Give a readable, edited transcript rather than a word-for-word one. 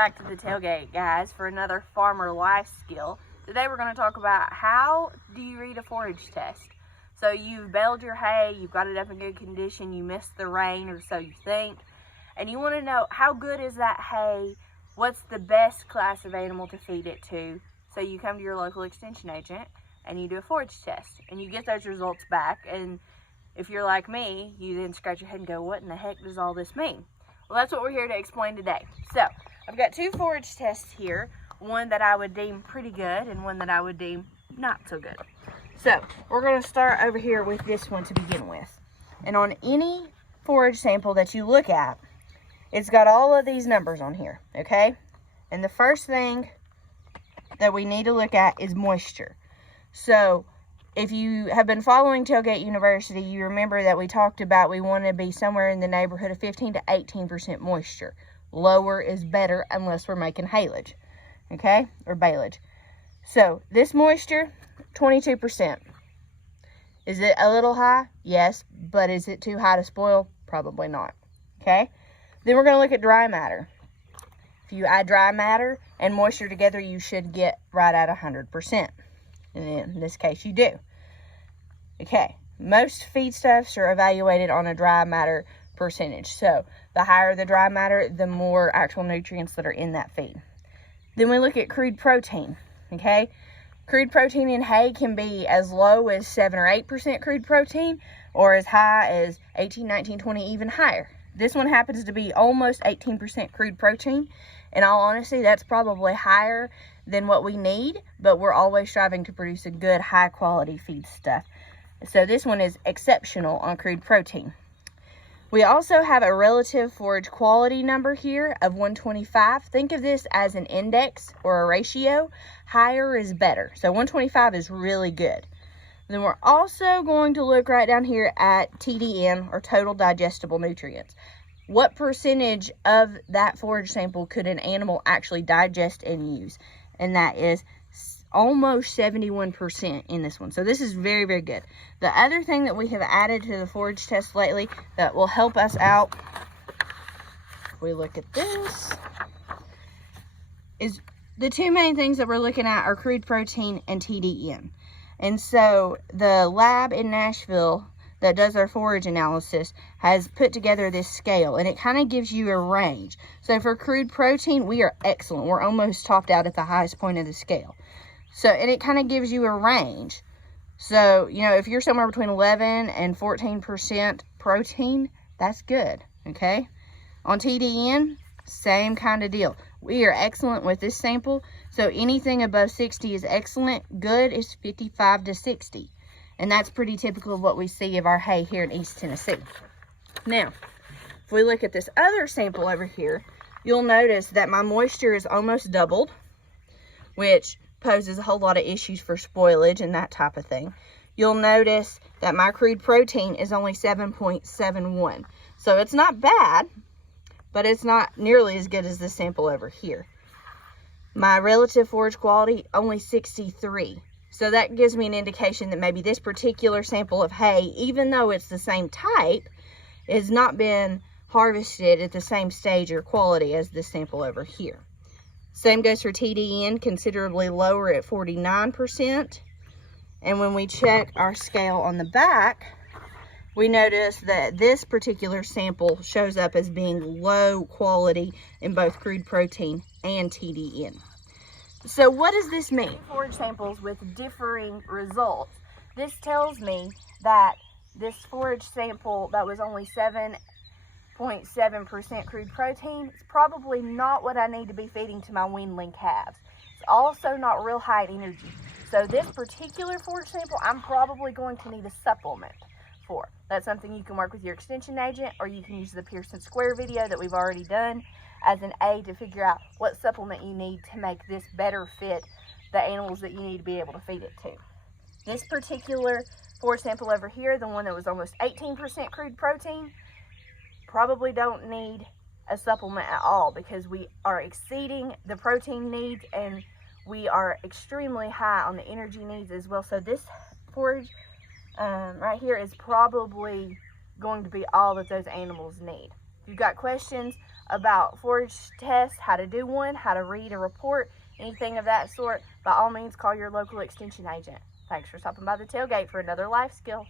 back to the tailgate, guys, for another farmer life skill. Today we're going to talk about how do you read a forage test. So you've baled your hay, you've got it up in good condition, you missed the rain, or so you think, and you want to know how good is that hay, what's the best class of animal to feed it to. So you come to your local extension agent and you do a forage test, and you get those results back, and if you're like me, you then scratch your head and go, what in the heck does all this mean? Well, that's what we're here to explain today. So I've got two forage tests here, one that I would deem pretty good and one that I would deem not so good. So we're going to start over here with this one to begin with. And on any forage sample that you look at, it's got all of these numbers on here, okay? And the first thing that we need to look at is moisture. So if you have been following Tailgate University, you remember that we talked about we want to be somewhere in the neighborhood of 15 to 18% moisture. Lower is better unless we're making haylage, okay, or baleage. So this moisture, 22%. Is it a little high? Yes, but is it too high to spoil? Probably not, okay? Then we're going to look at dry matter. If you add dry matter and moisture together, you should get right at 100%. And in this case, you do. Okay, most feedstuffs are evaluated on a dry matter percentage. So the higher the dry matter, the more actual nutrients that are in that feed. Then we look at crude protein, okay? Crude protein in hay can be as low as 7 or 8% crude protein, or as high as 18, 19, 20, even higher. This one happens to be almost 18% crude protein. In all honesty, that's probably higher than what we need, but we're always striving to produce a good, high-quality feed stuff. So this one is exceptional on crude protein. We also have a relative forage quality number here of 125. Think of this as an index or a ratio. Higher is better. So 125 is really good. Then we're also going to look right down here at TDN, or total digestible nutrients. What percentage of that forage sample could an animal actually digest and use? And that is almost 71% in this one. So this is very, very good. The other thing that we have added to the forage test lately that will help us out, if we look at this, is the two main things that we're looking at are crude protein and TDN. And so the lab in Nashville that does our forage analysis has put together this scale, and it kind of gives you a range. So for crude protein, we are excellent. We're almost topped out at the highest point of the scale. So, and it kind of gives you a range. So, you know, if you're somewhere between 11 and 14% protein, that's good, okay? On TDN, same kind of deal. We are excellent with this sample. So anything above 60 is excellent. Good is 55 to 60. And that's pretty typical of what we see of our hay here in East Tennessee. Now, if we look at this other sample over here, you'll notice that my moisture is almost doubled, which poses a whole lot of issues for spoilage and that type of thing. You'll notice that my crude protein is only 7.71. So it's not bad, but it's not nearly as good as this sample over here. My relative forage quality, only 63. So that gives me an indication that maybe this particular sample of hay, even though it's the same type, has not been harvested at the same stage or quality as this sample over here. Same goes for TDN, considerably lower at 49%. And when we check our scale on the back, we notice that this particular sample shows up as being low quality in both crude protein and TDN. So what does this mean? Forage samples with differing results. This tells me that this forage sample that was only 7.7% crude protein is probably not what I need to be feeding to my weanling calves. It's also not real high in energy. So this particular forage sample, I'm probably going to need a supplement for. That's something you can work with your extension agent, or you can use the Pearson Square video that we've already done as an aid to figure out what supplement you need to make this better fit the animals that you need to be able to feed it to. This particular forage sample over here, the one that was almost 18% crude protein, probably don't need a supplement at all, because we are exceeding the protein needs and we are extremely high on the energy needs as well. So this forage right here is probably going to be all that those animals need. If you've got questions about forage tests, how to do one, how to read a report, anything of that sort, by all means call your local extension agent. Thanks for stopping by the tailgate for another life skill.